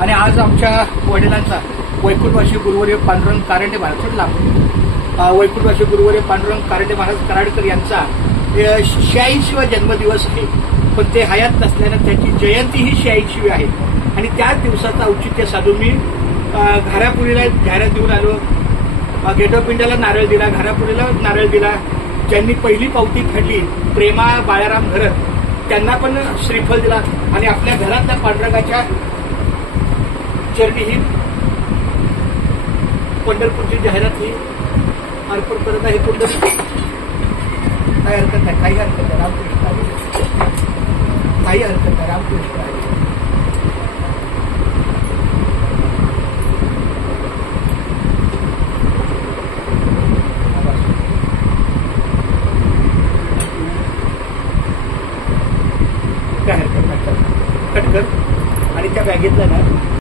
आणि आज आमच्या वडिलांचा वैकुंठवासी गुरुवर्य पांडुरंग कारंडे महाराज लाभ वैकुंठवासी गुरुवर्य पांडुरंग कारंडे महाराज कराडकर यांचा 86वा जन्मदिवस आहे. पण ते हयात नसल्यानं त्याची जयंती ही 86वी आहे. आणि त्याच दिवसाचं औचित्य साधून मी घारापुरीला जाहिरात देऊन आलो. गेट ऑफ इंडियाला नारळ दिला, घारापुरीला नारळ दिला. ज्यांनी पहिली पावती फाडली प्रेमा बाळाराम घरत त्यांना पण श्रीफळ दिला. आणि आपल्या घरातल्या पांडुरंगाच्या चरणी ही पंढरपूरची जाहिरात ही अर्पण करत आहे. पंढरपूर काही हरकत नाही, काही हरकत नाही. रामकृष्ण काही हरकत नाही. रामकृष्ण काय हरकत नाही. कट कर आणि त्या बॅगेतला ना